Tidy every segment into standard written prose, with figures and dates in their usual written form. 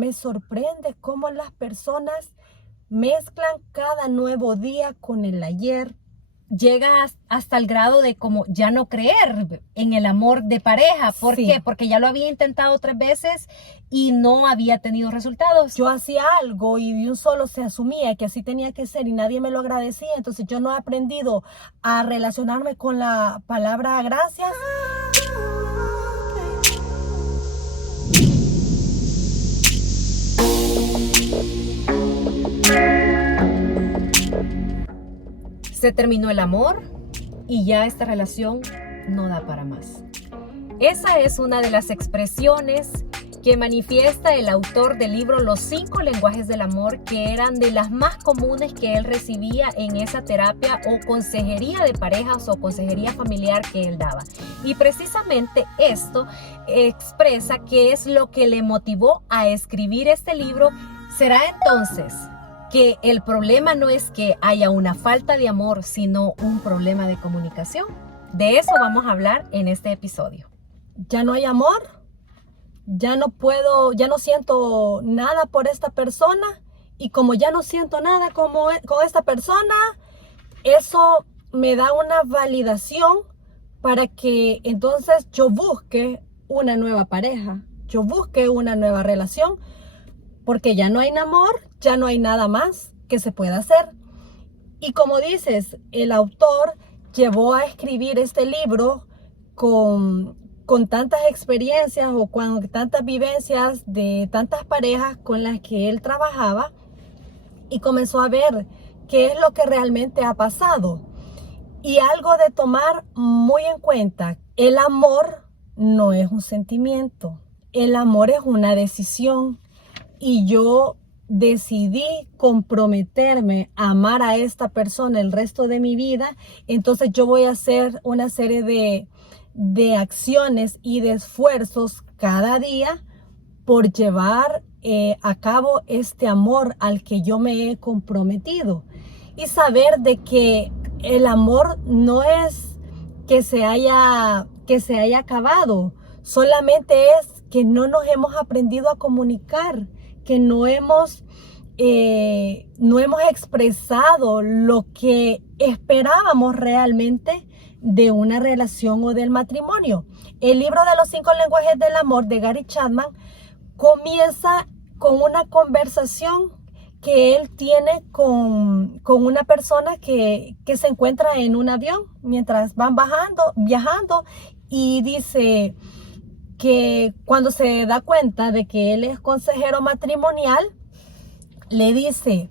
me sorprende cómo las personas mezclan cada nuevo día con el ayer. Llega hasta el grado de como ya no creer en el amor de pareja. ¿Por Sí. qué? Porque ya lo había intentado 3 veces y no había tenido resultados. Yo hacía algo y de un solo se asumía que así tenía que ser y nadie me lo agradecía. Entonces yo no he aprendido a relacionarme con la palabra gracias. Se terminó el amor y ya esta relación no da para más. Esa es una de las expresiones que manifiesta el autor del libro Los 5 lenguajes del amor, que eran de las más comunes que él recibía en esa terapia o consejería de parejas o consejería familiar que él daba. Y precisamente esto expresa qué es lo que le motivó a escribir este libro. ¿Será entonces que el problema no es que haya una falta de amor, sino un problema de comunicación? De eso vamos a hablar en este episodio. Ya no hay amor, ya no siento nada por esta persona, y como ya no siento nada con esta persona, eso me da una validación para que entonces yo busque una nueva pareja, yo busque una nueva relación, porque ya no hay amor, ya no hay nada más que se pueda hacer. Y como dices, el autor llevó a escribir este libro con tantas experiencias o con tantas vivencias de tantas parejas con las que él trabajaba, y comenzó a ver qué es lo que realmente ha pasado. Y algo de tomar muy en cuenta: el amor no es un sentimiento, el amor es una decisión. Y yo decidí comprometerme a amar a esta persona el resto de mi vida. Entonces yo voy a hacer una serie de acciones y de esfuerzos cada día por llevar a cabo este amor al que yo me he comprometido. Y saber de que el amor no es que se haya acabado, solamente es que no nos hemos aprendido a comunicar, que no hemos expresado lo que esperábamos realmente de una relación o del matrimonio. El libro de los 5 lenguajes del amor de Gary Chapman comienza con una conversación que él tiene con una persona que se encuentra en un avión mientras van viajando, y dice que cuando se da cuenta de que él es consejero matrimonial, le dice: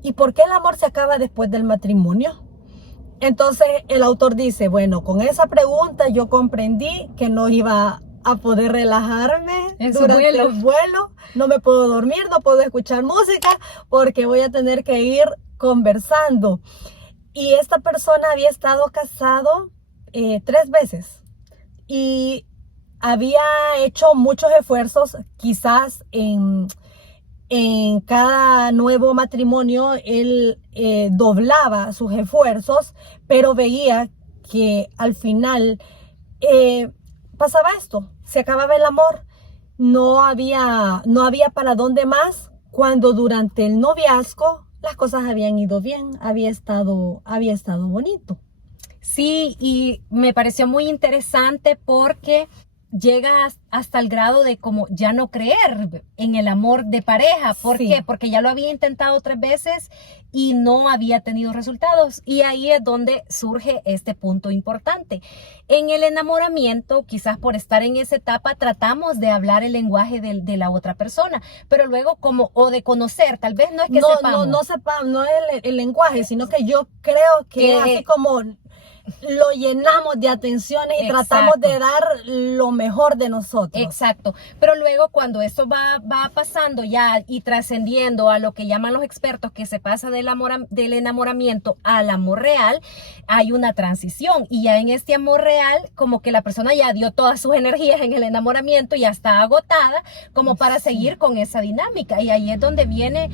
¿y por qué el amor se acaba después del matrimonio? Entonces el autor dice: bueno, con esa pregunta yo comprendí que no iba a poder relajarme durante el vuelo. No me puedo dormir, no puedo escuchar música, porque voy a tener que ir conversando. Y esta persona había estado casado 3 veces y había hecho muchos esfuerzos. Quizás en cada nuevo matrimonio él doblaba sus esfuerzos, pero veía que al final pasaba esto: se acababa el amor, no había para dónde más, cuando durante el noviazgo las cosas habían ido bien, había estado bonito. Sí, y me pareció muy interesante porque llega hasta el grado de como ya no creer en el amor de pareja. ¿Por qué? Porque ya lo había intentado 3 veces y no había tenido resultados. Y ahí es donde surge este punto importante. En el enamoramiento, quizás por estar en esa etapa, tratamos de hablar el lenguaje de la otra persona, pero luego o de conocer, tal vez no es que sepamos. No es el lenguaje, sino que yo creo que es así como lo llenamos de atenciones y tratamos de dar lo mejor de nosotros. Exacto. Pero luego cuando esto va pasando ya y trascendiendo a lo que llaman los expertos, que se pasa del enamoramiento al amor real, hay una transición. Y ya en este amor real, como que la persona ya dio todas sus energías en el enamoramiento, ya está agotada como para seguir con esa dinámica. Y ahí es donde viene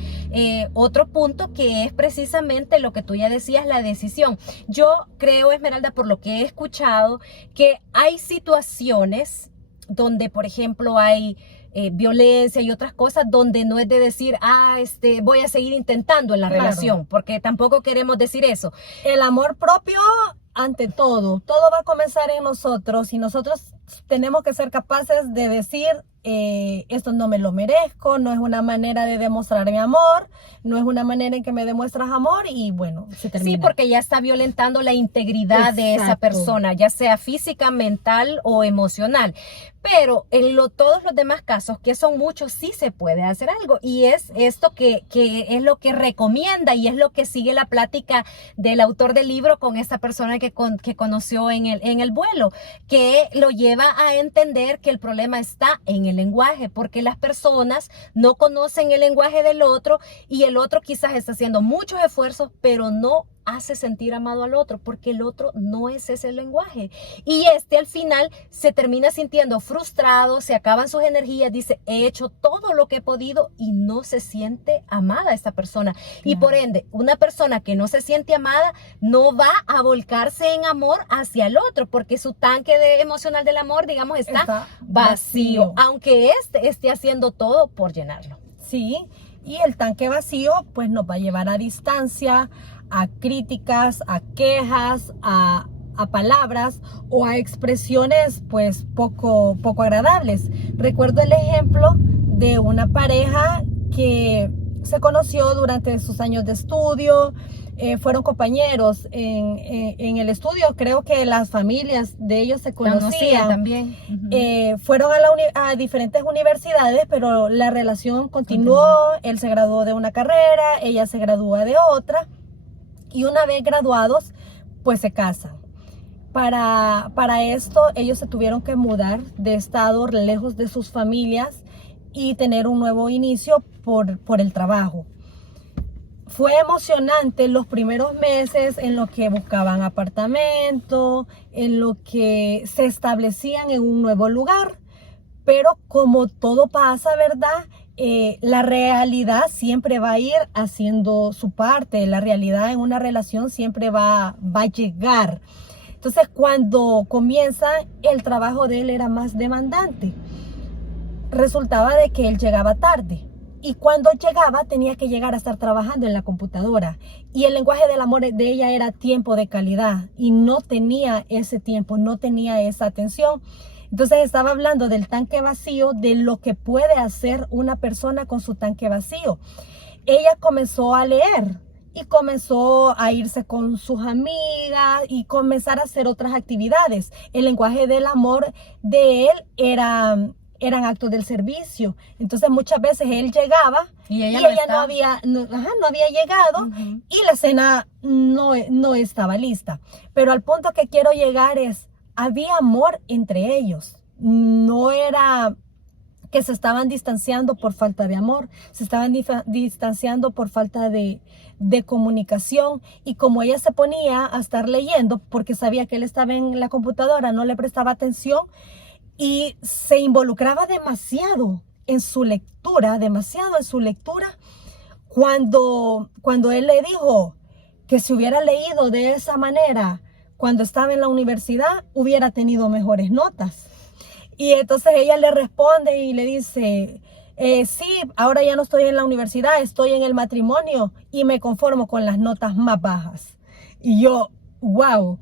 otro punto, que es precisamente lo que tú ya decías, la decisión. Yo creo, Esmeralda, por lo que he escuchado, que hay situaciones donde, por ejemplo, hay violencia y otras cosas, donde no es de decir, voy a seguir intentando en la Claro. relación, porque tampoco queremos decir eso. El amor propio ante todo va a comenzar en nosotros y nosotros tenemos que ser capaces de decir, esto no me lo merezco, no es una manera de demostrar mi amor, no es una manera en que me demuestras amor y bueno, se termina. Sí, porque ya está violentando la integridad de esa Exacto. persona, ya sea física, mental o emocional. Pero en todos los demás casos, que son muchos, sí se puede hacer algo. Y es esto que es lo que recomienda y es lo que sigue la plática del autor del libro con esta persona que conoció en el vuelo, que lo lleva a entender que el problema está en el lenguaje, porque las personas no conocen el lenguaje del otro y el otro quizás está haciendo muchos esfuerzos, pero no hace sentir amado al otro, porque el otro no es ese lenguaje. Y al final se termina sintiendo frustrado, se acaban sus energías, dice, he hecho todo lo que he podido y no se siente amada esta persona. Y por ende, una persona que no se siente amada no va a volcarse en amor hacia el otro, porque su tanque emocional del amor, digamos, está vacío, aunque esté haciendo todo por llenarlo. Sí, y el tanque vacío pues nos va a llevar a distancia, a críticas, a quejas, a palabras o a expresiones pues poco agradables. Recuerdo el ejemplo de una pareja que se conoció durante sus años de estudio, fueron compañeros en el estudio, creo que las familias de ellos se conocían también. Fueron a diferentes universidades, pero la relación continuó. Él se graduó de una carrera, ella se gradúa de otra y una vez graduados pues se casan. Para esto ellos se tuvieron que mudar de estado lejos de sus familias y tener un nuevo inicio por el trabajo. Fue emocionante los primeros meses en los que buscaban apartamento, en lo que se establecían en un nuevo lugar, pero como todo pasa, ¿verdad? La realidad siempre va a ir haciendo su parte, la realidad en una relación siempre va a llegar. Entonces cuando comienza, el trabajo de él era más demandante. Resultaba de que él llegaba tarde. Y cuando llegaba tenía que llegar a estar trabajando en la computadora. Y el lenguaje del amor de ella era tiempo de calidad. Y no tenía ese tiempo, no tenía esa atención. Entonces estaba hablando del tanque vacío, de lo que puede hacer una persona con su tanque vacío. Ella comenzó a leer y comenzó a irse con sus amigas y comenzar a hacer otras actividades. El lenguaje del amor de él eran actos del servicio. Entonces muchas veces él llegaba y ella no había llegado y la cena no estaba lista. Pero al punto que quiero llegar es, había amor entre ellos. No era que se estaban distanciando por falta de amor, se estaban distanciando por falta de comunicación. Y como ella se ponía a estar leyendo porque sabía que él estaba en la computadora, no le prestaba atención y se involucraba demasiado en su lectura, cuando él le dijo que si hubiera leído de esa manera cuando estaba en la universidad, hubiera tenido mejores notas. Y entonces ella le responde y le dice, sí, ahora ya no estoy en la universidad, estoy en el matrimonio y me conformo con las notas más bajas. Y yo, wow,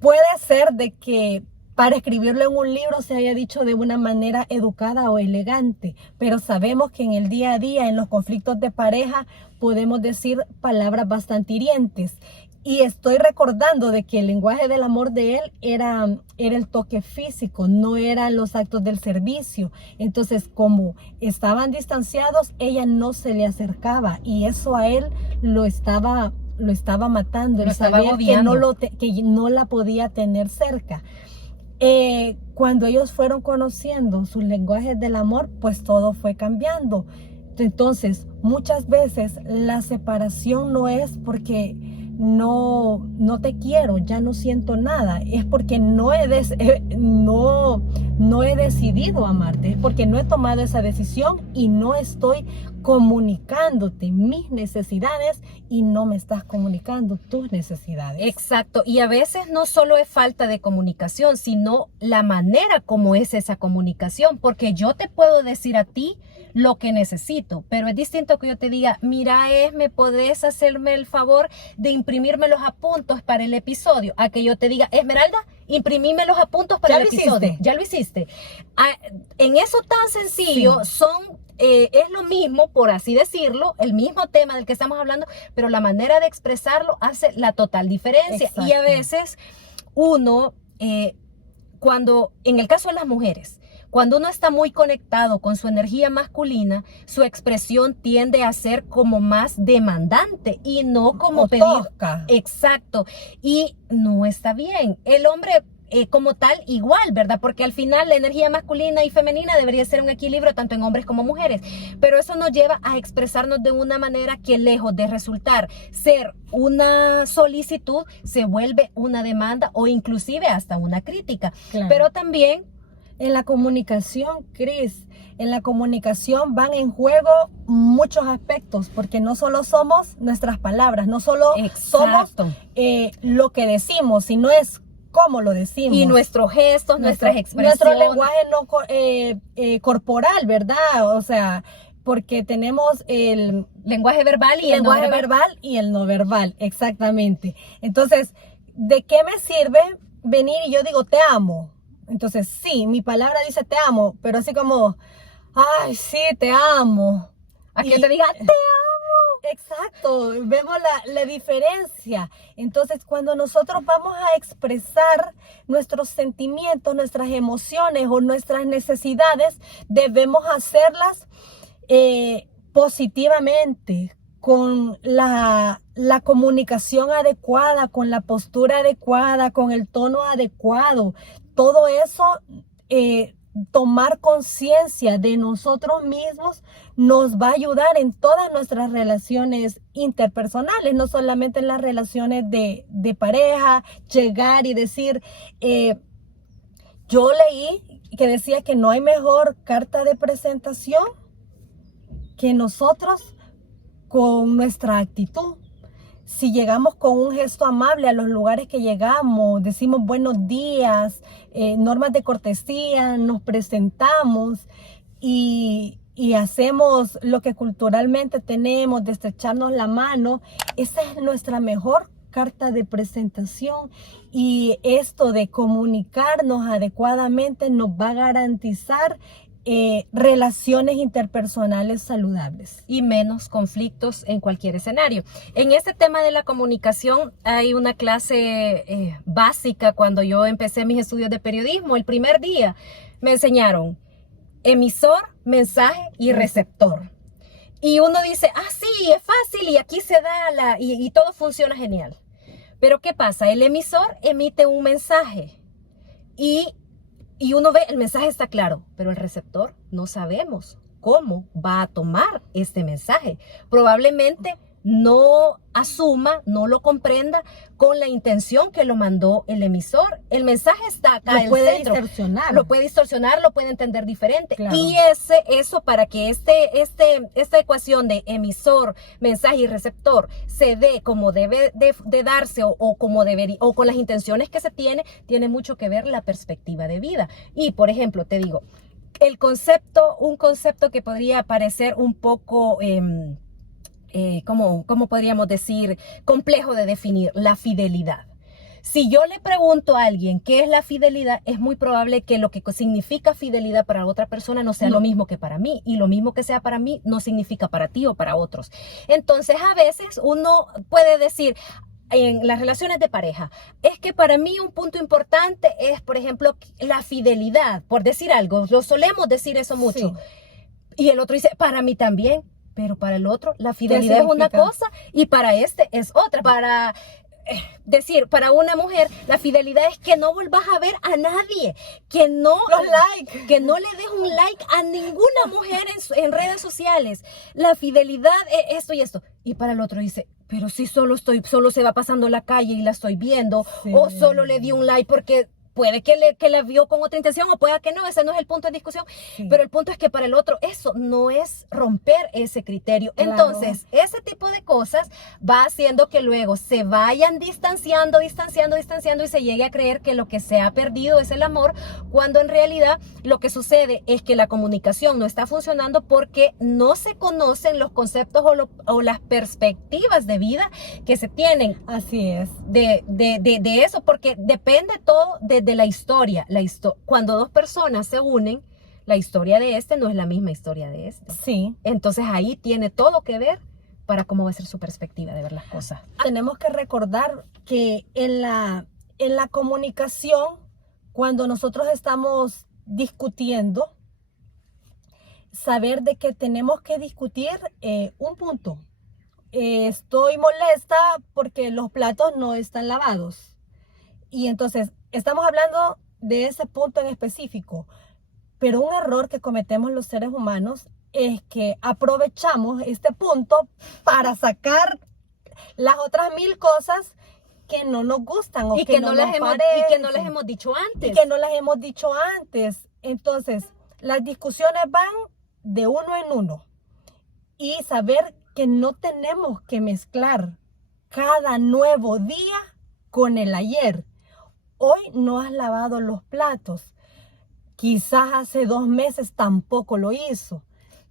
puede ser de que para escribirlo en un libro se haya dicho de una manera educada o elegante, pero sabemos que en el día a día, en los conflictos de pareja, podemos decir palabras bastante hirientes. Y estoy recordando de que el lenguaje del amor de él era el toque físico, no eran los actos del servicio. Entonces, como estaban distanciados, ella no se le acercaba y eso a él lo estaba matando. Él sabía que no la podía tener cerca. Cuando ellos fueron conociendo sus lenguajes del amor, pues todo fue cambiando. Entonces, muchas veces la separación no es porque no te quiero, ya no siento nada, es porque no he decidido amarte, es porque no he tomado esa decisión y no estoy comunicándote mis necesidades y no me estás comunicando tus necesidades. Exacto, y a veces no solo es falta de comunicación, sino la manera como es esa comunicación, porque yo te puedo decir a ti lo que necesito, pero es distinto que yo te diga, mira, ¿me podés hacerme el favor de imprimirme los apuntes para el episodio? A que yo te diga, Esmeralda, imprimime los apuntes para el episodio. Hiciste. Ya lo hiciste. En eso tan sencillo es lo mismo, por así decirlo, el mismo tema del que estamos hablando, pero la manera de expresarlo hace la total diferencia. Exacto. Y a veces uno, cuando, en el caso de las mujeres, cuando uno está muy conectado con su energía masculina, su expresión tiende a ser como más demandante y no como pedir. Tosca. Exacto. Y no está bien. El hombre como tal igual, ¿verdad? Porque al final la energía masculina y femenina debería ser un equilibrio tanto en hombres como mujeres, pero eso nos lleva a expresarnos de una manera que lejos de resultar ser una solicitud, se vuelve una demanda o inclusive hasta una crítica. Claro. Pero también en la comunicación, Cris, en la comunicación van en juego muchos aspectos, porque no solo somos nuestras palabras, no solo somos lo que decimos, sino es cómo lo decimos. Y nuestros gestos, nuestras expresiones. Nuestro lenguaje corporal, ¿verdad? O sea, porque tenemos el lenguaje verbal y el lenguaje verbal y el no verbal, exactamente. Entonces, ¿de qué me sirve venir y yo digo te amo? Entonces, sí, mi palabra dice te amo, pero así como, ay, sí, te amo. A que te diga te amo. Exacto, vemos la diferencia. Entonces, cuando nosotros vamos a expresar nuestros sentimientos, nuestras emociones o nuestras necesidades, debemos hacerlas positivamente, con la comunicación adecuada, con la postura adecuada, con el tono adecuado. Todo eso, tomar conciencia de nosotros mismos nos va a ayudar en todas nuestras relaciones interpersonales, no solamente en las relaciones de pareja, llegar y decir, yo leí que decía que no hay mejor carta de presentación que nosotros con nuestra actitud. Si llegamos con un gesto amable a los lugares que llegamos, decimos buenos días, normas de cortesía, nos presentamos y hacemos lo que culturalmente tenemos de estrecharnos la mano, esa es nuestra mejor carta de presentación, y esto de comunicarnos adecuadamente nos va a garantizar relaciones interpersonales saludables y menos conflictos en cualquier escenario. En este tema de la comunicación hay una clase básica. Cuando yo empecé mis estudios de periodismo, el primer día me enseñaron emisor, mensaje y receptor. Y uno dice, sí, es fácil y aquí se da y todo funciona genial. Pero ¿qué pasa? El emisor emite un mensaje y uno ve, el mensaje está claro, pero el receptor no sabemos cómo va a tomar este mensaje. Probablemente no asuma, no lo comprenda con la intención que lo mandó el emisor. El mensaje está acá en el centro. Lo puede distorsionar, lo puede entender diferente. Claro. Y eso para que esta ecuación de emisor, mensaje y receptor se dé como debe de darse o como debería, o con las intenciones que se tiene mucho que ver la perspectiva de vida. Y por ejemplo, te digo, un concepto que podría parecer un poco ¿cómo podríamos decir? Complejo de definir, la fidelidad. Si yo le pregunto a alguien qué es la fidelidad, es muy probable que lo que significa fidelidad para otra persona no sea lo mismo que para mí, y lo mismo que sea para mí no significa para ti o para otros. Entonces, a veces uno puede decir, en las relaciones de pareja, es que para mí un punto importante es, por ejemplo, la fidelidad, por decir algo, lo solemos decir eso mucho. Sí. Y el otro dice, para mí también. Pero para el otro, la fidelidad es una cosa y para este es otra. Para decir, para una mujer, la fidelidad es que no volvás a ver a nadie, que no que no le des un like a ninguna mujer en redes sociales. La fidelidad es esto y esto. Y para el otro dice, pero si solo se va pasando la calle y la estoy viendo, o solo le di un like porque puede que la vio con otra intención o pueda que no, ese no es el punto de discusión, pero el punto es que para el otro eso no es romper ese criterio. Claro. Entonces, ese tipo de cosas va haciendo que luego se vayan distanciando y se llegue a creer que lo que se ha perdido es el amor, cuando en realidad lo que sucede es que la comunicación no está funcionando porque no se conocen los conceptos o las perspectivas de vida que se tienen. Así es. De eso, porque depende todo de la historia. Cuando dos personas se unen, la historia de este no es la misma historia de este. Sí. Entonces ahí tiene todo que ver para cómo va a ser su perspectiva de ver las cosas. Tenemos que recordar que en la comunicación, cuando nosotros estamos discutiendo, saber de que tenemos que discutir un punto. Estoy molesta porque los platos no están lavados. Y entonces estamos hablando de ese punto en específico. Pero un error que cometemos los seres humanos es que aprovechamos este punto para sacar las otras 1000 cosas que no nos gustan o que no les hemos dicho antes. Y que no las hemos dicho antes. Entonces, las discusiones van de uno en uno. Y saber que no tenemos que mezclar cada nuevo día con el ayer. Hoy no has lavado los platos. Quizás hace 2 meses tampoco lo hizo.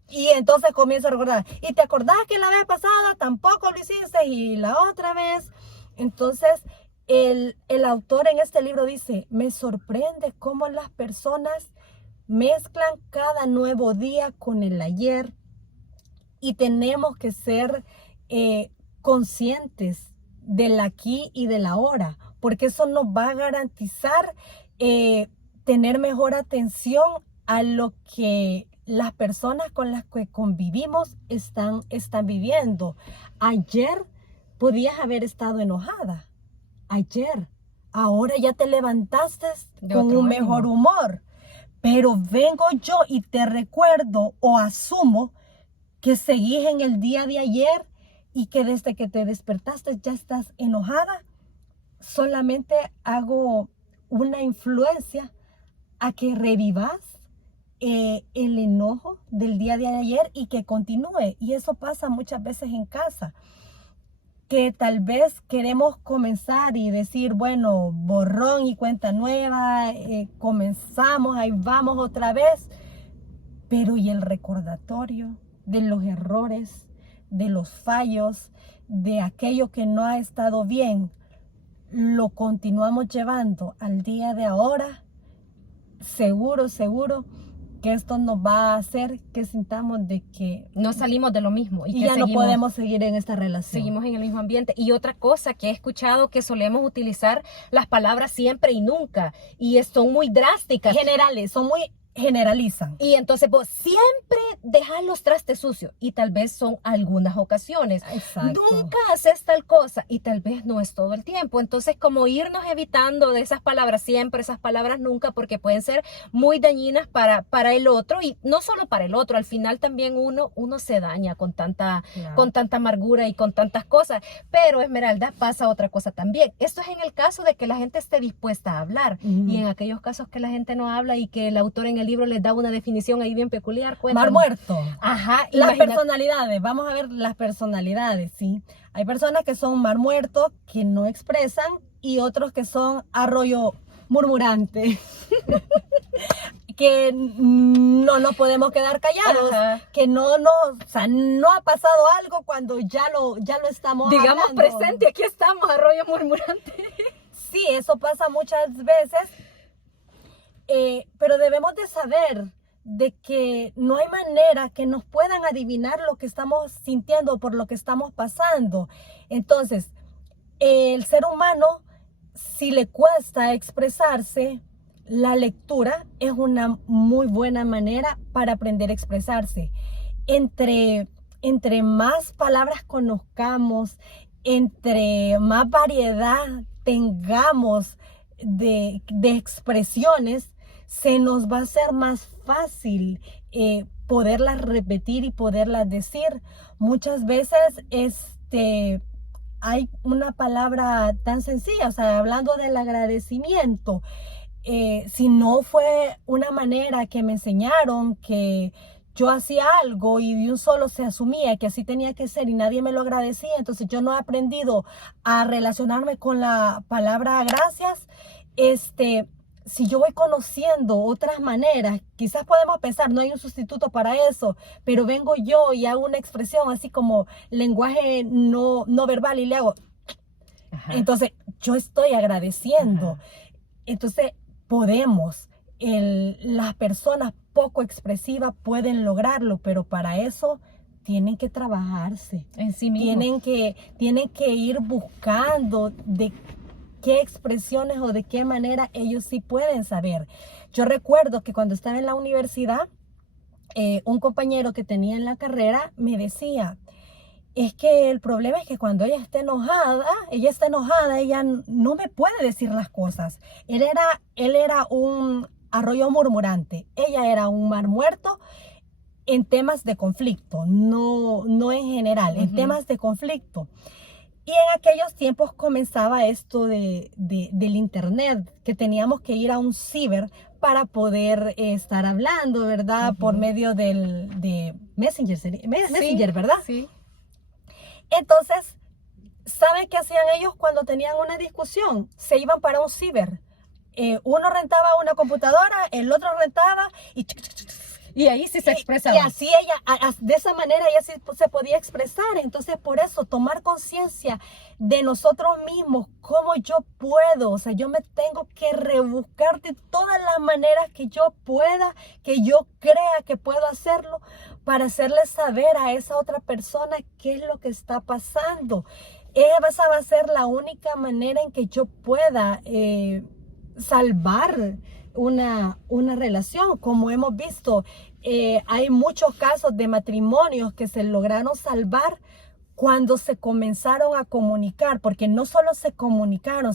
Y entonces comienzo a recordar. ¿Y te acordás que la vez pasada tampoco lo hiciste? Y la otra vez. Entonces, el autor en este libro dice, me sorprende cómo las personas mezclan cada nuevo día con el ayer. Y tenemos que ser conscientes del aquí y del ahora, porque eso nos va a garantizar tener mejor atención a lo que las personas con las que convivimos están viviendo. Ayer podías haber estado enojada. Ayer. Ahora ya te levantaste con un mejor humor. Pero vengo yo y te recuerdo o asumo que seguís en el día de ayer y que desde que te despertaste ya estás enojada. Solamente hago una influencia a que revivas el enojo del día de ayer y que continúe. Y eso pasa muchas veces en casa, que tal vez queremos comenzar y decir, bueno, borrón y cuenta nueva, comenzamos, ahí vamos otra vez. Pero ¿y el recordatorio de los errores, de los fallos, de aquello que no ha estado bien? Lo continuamos llevando al día de ahora. Seguro que esto nos va a hacer que sintamos de que no salimos de lo mismo y ya no podemos seguir en esta relación. Seguimos en el mismo ambiente. Y otra cosa que he escuchado, que solemos utilizar las palabras siempre y nunca, y son muy drásticas. Generales, generalizan. Y entonces vos siempre dejas los trastes sucios, y tal vez son algunas ocasiones. Exacto. Nunca haces tal cosa, y tal vez no es todo el tiempo. Entonces, como irnos evitando de esas palabras siempre, esas palabras nunca, porque pueden ser muy dañinas para el otro, y no solo para el otro, al final también uno se daña con tanta amargura y con tantas cosas. Pero, Esmeralda, pasa otra cosa también. Esto es en el caso de que la gente esté dispuesta a hablar, y en aquellos casos que la gente no habla y que el autor en el libro les da una definición ahí bien peculiar. Mar muerto. Ajá. Las personalidades, vamos a ver las personalidades, ¿sí? Hay personas que son mar muerto, que no expresan, y otros que son arroyo murmurante. Que no nos podemos quedar callados. Ajá. Que no ha pasado algo cuando ya lo estamos digamos hablando. Presente, aquí estamos, arroyo murmurante. Sí, eso pasa muchas veces. Pero debemos de saber de que no hay manera que nos puedan adivinar lo que estamos sintiendo por lo que estamos pasando. Entonces, el ser humano, si le cuesta expresarse, la lectura es una muy buena manera para aprender a expresarse. Entre más palabras conozcamos, entre más variedad tengamos de expresiones, se nos va a hacer más fácil poderlas repetir y poderlas decir. Muchas veces hay una palabra tan sencilla, o sea, hablando del agradecimiento, si no fue una manera que me enseñaron que yo hacía algo y de un solo se asumía que así tenía que ser y nadie me lo agradecía, entonces yo no he aprendido a relacionarme con la palabra gracias. Si yo voy conociendo otras maneras, quizás podemos pensar, no hay un sustituto para eso, pero vengo yo y hago una expresión así como lenguaje no verbal y le hago, Ajá. entonces yo estoy agradeciendo. Ajá. Entonces podemos, las personas poco expresivas pueden lograrlo, pero para eso tienen que trabajarse. En sí mismo. Tienen que ir buscando de qué expresiones o de qué manera ellos sí pueden saber. Yo recuerdo que cuando estaba en la universidad, un compañero que tenía en la carrera me decía, es que el problema es que cuando ella está enojada, ella no me puede decir las cosas. Él era un arroyo murmurante, ella era un mar muerto en temas de conflicto, no en general, en temas de conflicto. Y en aquellos tiempos comenzaba esto del internet, que teníamos que ir a un ciber para poder estar hablando, ¿verdad? Por medio de Messenger, ¿verdad? Sí. Entonces, ¿saben qué hacían ellos cuando tenían una discusión? Se iban para un ciber. Uno rentaba una computadora, el otro rentaba y ahí sí se expresaba. Y así de esa manera ella sí se podía expresar. Entonces, por eso, tomar conciencia de nosotros mismos, cómo yo puedo, o sea, yo me tengo que rebuscar de todas las maneras que yo pueda, que yo crea que puedo hacerlo, para hacerle saber a esa otra persona qué es lo que está pasando. Esa va a ser la única manera en que yo pueda salvar una relación. Como hemos visto, hay muchos casos de matrimonios que se lograron salvar cuando se comenzaron a comunicar, porque no solo se comunicaron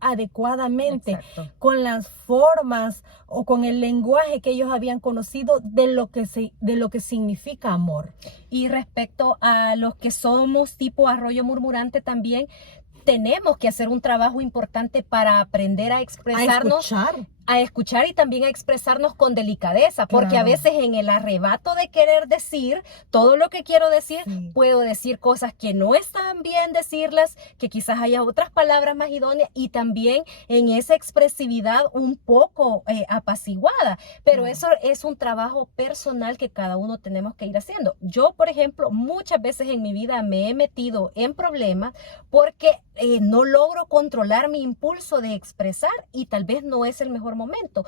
adecuadamente. Exacto. Con las formas o con el lenguaje que ellos habían conocido de lo que significa amor. Y respecto a los que somos tipo arroyo murmurante también, tenemos que hacer un trabajo importante para aprender a expresarnos, a escuchar y también a expresarnos con delicadeza, porque a veces en el arrebato de querer decir todo lo que quiero decir, puedo decir cosas que no están bien decirlas, que quizás haya otras palabras más idóneas, y también en esa expresividad un poco apaciguada, pero eso es un trabajo personal que cada uno tenemos que ir haciendo. Yo, por ejemplo, muchas veces en mi vida me he metido en problemas porque no logro controlar mi impulso de expresar y tal vez no es el mejor momento.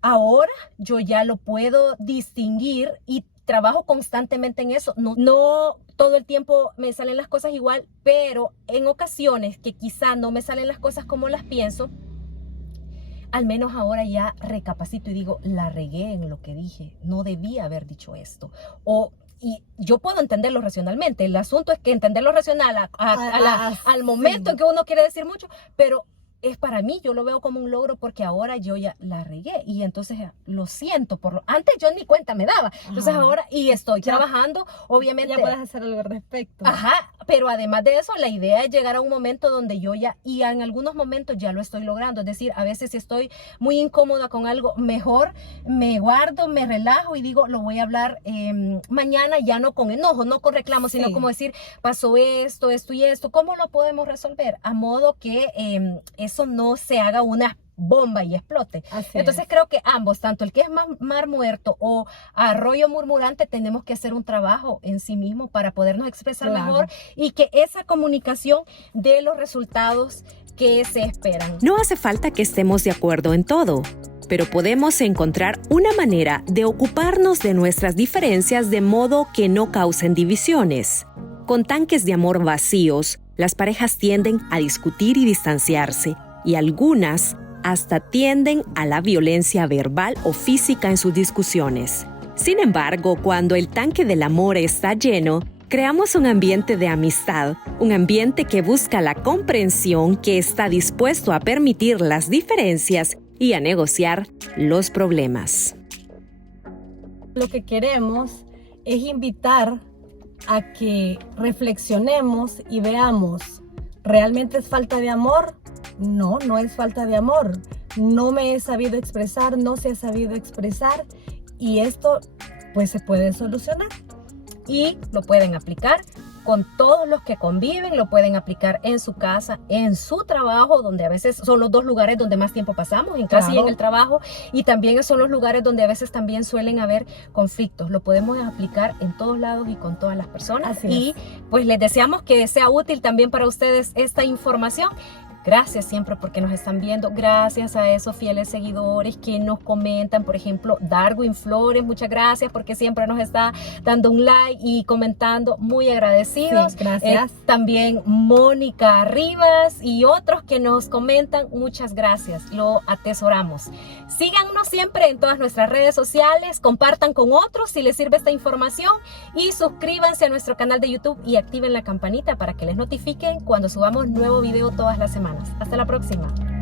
Ahora yo ya lo puedo distinguir y trabajo constantemente en eso. No todo el tiempo me salen las cosas igual, pero en ocasiones que quizá no me salen las cosas como las pienso, al menos ahora ya recapacito y digo, la regué en lo que dije, no debía haber dicho esto. Y yo puedo entenderlo racionalmente. El asunto es que entenderlo racional al momento en que uno quiere decir mucho, pero es para mí, yo lo veo como un logro porque ahora yo ya la regué y entonces lo siento. Antes yo ni cuenta me daba. Entonces ahora, y estoy trabajando, obviamente. Ya puedes hacer algo al respecto. Ajá, pero además de eso, la idea es llegar a un momento donde yo ya, y en algunos momentos ya lo estoy logrando. Es decir, a veces si estoy muy incómoda con algo, mejor me guardo, me relajo y digo, lo voy a hablar mañana, ya no con enojo, no con reclamo, sino como decir, pasó esto y esto, ¿cómo lo podemos resolver? A modo que eso no se haga una bomba y explote. Entonces creo que ambos, tanto el que es mar muerto o arroyo murmurante, tenemos que hacer un trabajo en sí mismo para podernos expresar mejor y que esa comunicación dé los resultados que se esperan. No hace falta que estemos de acuerdo en todo, pero podemos encontrar una manera de ocuparnos de nuestras diferencias de modo que no causen divisiones. Con tanques de amor vacíos, las parejas tienden a discutir y distanciarse, y algunas hasta tienden a la violencia verbal o física en sus discusiones. Sin embargo, cuando el tanque del amor está lleno, creamos un ambiente de amistad, un ambiente que busca la comprensión, que está dispuesto a permitir las diferencias y a negociar los problemas. Lo que queremos es invitar a que reflexionemos y veamos, ¿realmente es falta de amor? No, no es falta de amor. no me he sabido expresar, no se ha sabido expresar y esto pues se puede solucionar. Y lo pueden aplicar con todos los que conviven, lo pueden aplicar en su casa, en su trabajo, donde a veces son los dos lugares donde más tiempo pasamos, en casa y en el trabajo, y también son los lugares donde a veces también suelen haber conflictos. Lo podemos aplicar en todos lados y con todas las personas. Y pues les deseamos que sea útil también para ustedes esta información. Gracias siempre porque nos están viendo. Gracias a esos fieles seguidores que nos comentan. Por ejemplo, Darwin Flores, muchas gracias porque siempre nos está dando un like y comentando. Muy agradecidos. Sí, gracias. También Mónica Rivas y otros que nos comentan. Muchas gracias. Lo atesoramos. Síganos siempre en todas nuestras redes sociales. Compartan con otros si les sirve esta información. Y suscríbanse a nuestro canal de YouTube y activen la campanita para que les notifiquen cuando subamos nuevo video todas las semanas. Hasta la próxima.